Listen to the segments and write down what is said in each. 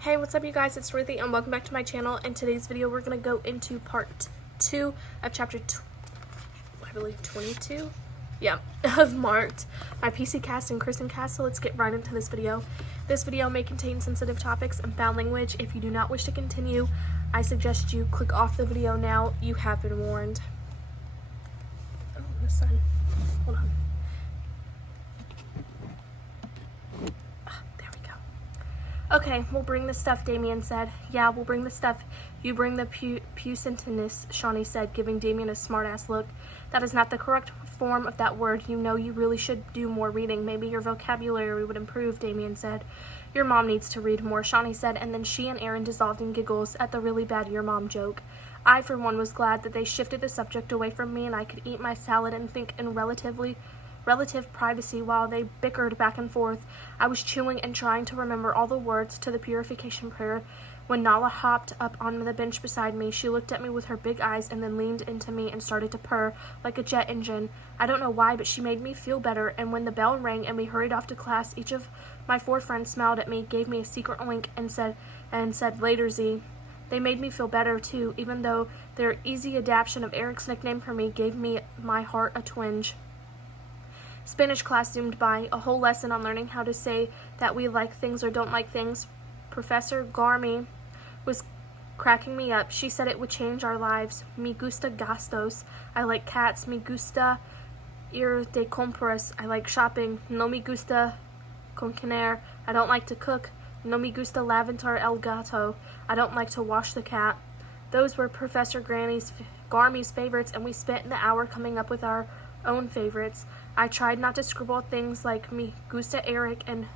Hey, what's up you guys? It's Ruthie and welcome back to my channel. In today's video, we're going to go into part 2 of chapter 22? Yeah, of Marked by PC Cast and Kristen Cast. So let's get right into this video. This video may contain sensitive topics and foul language. If you do not wish to continue, I suggest you click off the video now. You have been warned. Oh, the sun. Hold on. Okay, we'll bring the stuff, Damien said. Yeah, we'll bring the stuff. You bring the puissantness, Shawnee said, giving Damien a smart-ass look. That is not the correct form of that word. You know you really should do more reading. Maybe your vocabulary would improve, Damien said. Your mom needs to read more, Shawnee said, and then she and Aaron dissolved in giggles at the really bad your mom joke. I, for one, was glad that they shifted the subject away from me and I could eat my salad and think in relative privacy while they bickered back and forth. I was chewing and trying to remember all the words to the purification prayer when Nala hopped up on the bench beside me. She looked at me with her big eyes and then leaned into me and started to purr like a jet engine. I don't know why, but she made me feel better, and when the bell rang and we hurried off to class, each of my 4 friends smiled at me, gave me a secret wink, and said, "Later, Z." They made me feel better, too, even though their easy adaptation of Eric's nickname for me gave me my heart a twinge. Spanish class zoomed by, a whole lesson on learning how to say that we like things or don't like things. Professor Garmy was cracking me up. She said it would change our lives. Me gusta gastos. I like cats. Me gusta ir de compras. I like shopping. No me gusta cocinar. I don't like to cook. No me gusta levantar el gato. I don't like to wash the cat. Those were Professor Garmy's favorites, and we spent the hour coming up with our own favorites. I tried not to scribble things like me gusta Eric and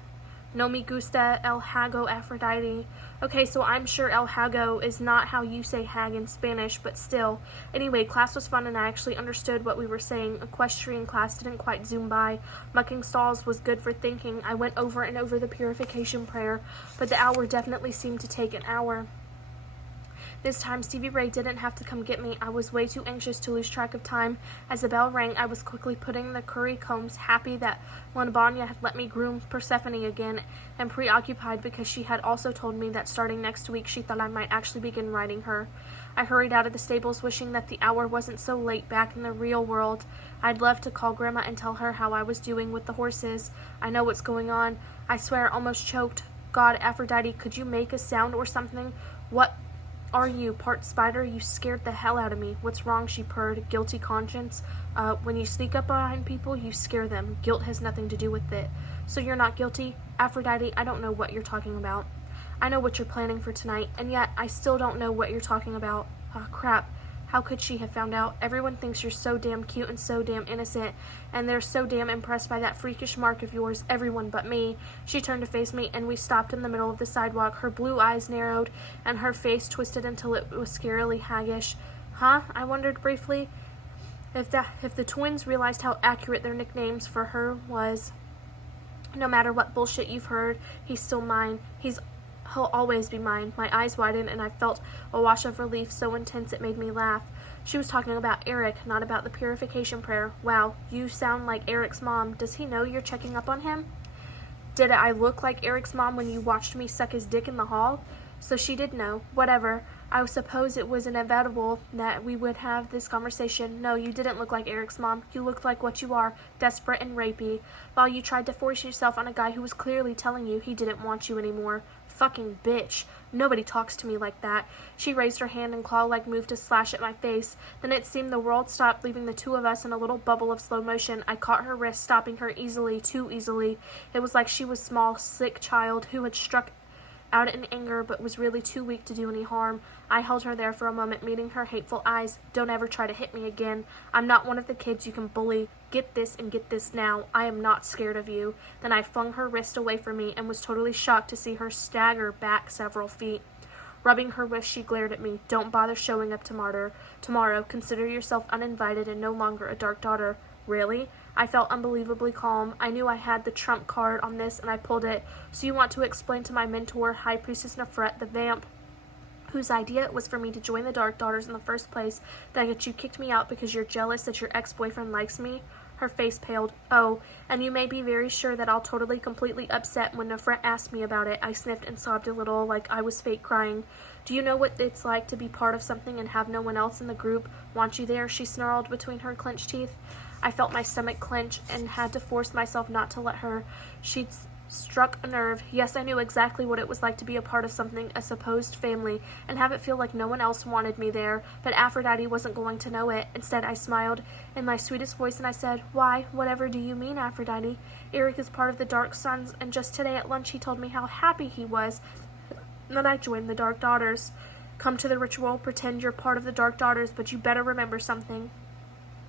no me gusta el hago Aphrodite. Okay, so I'm sure el hago is not how you say hag in Spanish, but still. Anyway, class was fun and I actually understood what we were saying. Equestrian class didn't quite zoom by. Mucking stalls was good for thinking. I went over and over the purification prayer, but the hour definitely seemed to take an hour. This time, Stevie Ray didn't have to come get me. I was way too anxious to lose track of time. As the bell rang, I was quickly putting the curry combs, happy that Lanabanya had let me groom Persephone again, and preoccupied because she had also told me that starting next week she thought I might actually begin riding her. I hurried out of the stables wishing that the hour wasn't so late back in the real world. I'd love to call Grandma and tell her how I was doing with the horses. I know what's going on. I swear I almost choked. God, Aphrodite, could you make a sound or something? What are you, part spider? You scared the hell out of me. What's wrong? She purred. Guilty conscience. When you sneak up behind people, you scare them. Guilt has nothing to do with it. So you're not guilty? Aphrodite, I don't know what you're talking about. I know what you're planning for tonight, and yet I still don't know what you're talking about. Ah, crap. How could she have found out? Everyone thinks you're so damn cute and so damn innocent, and they're so damn impressed by that freakish mark of yours, everyone but me. She turned to face me, and we stopped in the middle of the sidewalk. Her blue eyes narrowed, and her face twisted until it was scarily haggish. Huh? I wondered briefly if the twins realized how accurate their nicknames for her was. No matter what bullshit you've heard, he's still mine. He'll always be mine. My eyes widened, and I felt a wash of relief so intense it made me laugh. She was talking about Eric, not about the purification prayer. Wow, you sound like Eric's mom. Does he know you're checking up on him? Did I look like Eric's mom when you watched me suck his dick in the hall? So she did know. Whatever. I suppose it was inevitable that we would have this conversation. No, you didn't look like Eric's mom. You looked like what you are, desperate and rapey, while you tried to force yourself on a guy who was clearly telling you he didn't want you anymore. Fucking bitch. Nobody talks to me like that. She raised her hand and claw-like move to slash at my face. Then it seemed the world stopped, leaving the two of us in a little bubble of slow motion. I caught her wrist, stopping her easily, too easily. It was like she was a small, sick child who had struck out in anger but was really too weak to do any harm. I held her there for a moment, meeting her hateful eyes. Don't ever try to hit me again. I'm not one of the kids you can bully. Get this and get this now. I am not scared of you. Then I flung her wrist away from me and was totally shocked to see her stagger back several feet. Rubbing her wrist, she glared at me. Don't bother showing up tomorrow. Consider yourself uninvited and no longer a dark daughter. Really? I felt unbelievably calm. I knew I had the trump card on this, and I pulled it. So you want to explain to my mentor, High Priestess Nefret, the vamp, whose idea it was for me to join the Dark Daughters in the first place, that you kicked me out because you're jealous that your ex-boyfriend likes me? Her face paled. Oh, and you may be very sure that I'll totally completely upset when Nefret asks me about it. I sniffed and sobbed a little, like I was fake crying. Do you know what it's like to be part of something and have no one else in the group want you there? She snarled between her clenched teeth. I felt my stomach clench and had to force myself not to let her. She'd struck a nerve. Yes, I knew exactly what it was like to be a part of something, a supposed family, and have it feel like no one else wanted me there, but Aphrodite wasn't going to know it. Instead, I smiled in my sweetest voice and I said, why, whatever do you mean, Aphrodite? Eric is part of the Dark Sons, and just today at lunch he told me how happy he was that I joined the Dark Daughters. Come to the ritual, pretend you're part of the Dark Daughters, but you better remember something.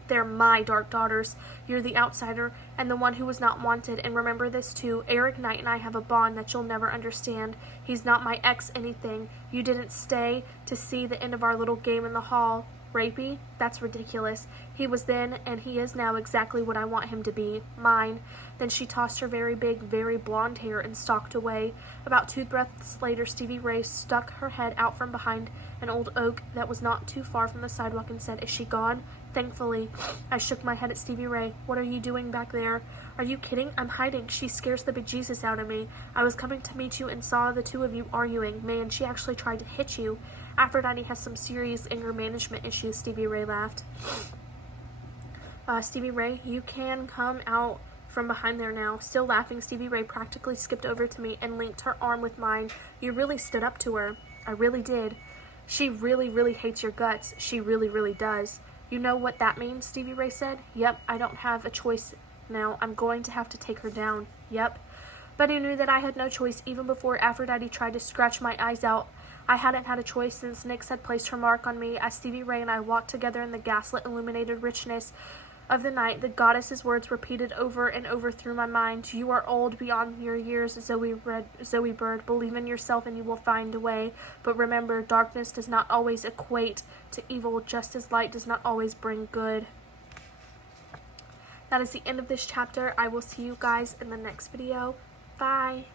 They're my Dark Daughters. You're the outsider and the one who was not wanted. And remember this too. Eric Knight and I have a bond that you'll never understand. He's not my ex anything. You didn't stay to see the end of our little game in the hall. Rapey? That's ridiculous. He was then and he is now exactly what I want him to be. Mine. Then she tossed her very big, very blonde hair and stalked away. About 2 breaths later, Stevie Ray stuck her head out from behind an old oak that was not too far from the sidewalk and said, is she gone? Thankfully. I shook my head at Stevie Ray. What are you doing back there? Are you kidding? I'm hiding. She scares the bejesus out of me. I was coming to meet you and saw the two of you arguing. Man, she actually tried to hit you. Aphrodite has some serious anger management issues, Stevie Ray laughed. Stevie Ray, you can come out from behind there now. Still laughing, Stevie Ray practically skipped over to me and linked her arm with mine. You really stood up to her. I really did. She really, really hates your guts. She really, really does. You know what that means, Stevie Ray said. Yep, I don't have a choice now. I'm going to have to take her down. Yep. But I knew that I had no choice even before Aphrodite tried to scratch my eyes out. I hadn't had a choice since Nyx had placed her mark on me. As Stevie Ray and I walked together in the gaslit illuminated richness of the night, the goddess's words repeated over and over through my mind. You are old beyond your years, Zoe Bird. Believe in yourself and you will find a way. But remember, darkness does not always equate to evil, just as light does not always bring good. That is the end of this chapter. I will see you guys in the next video. Bye.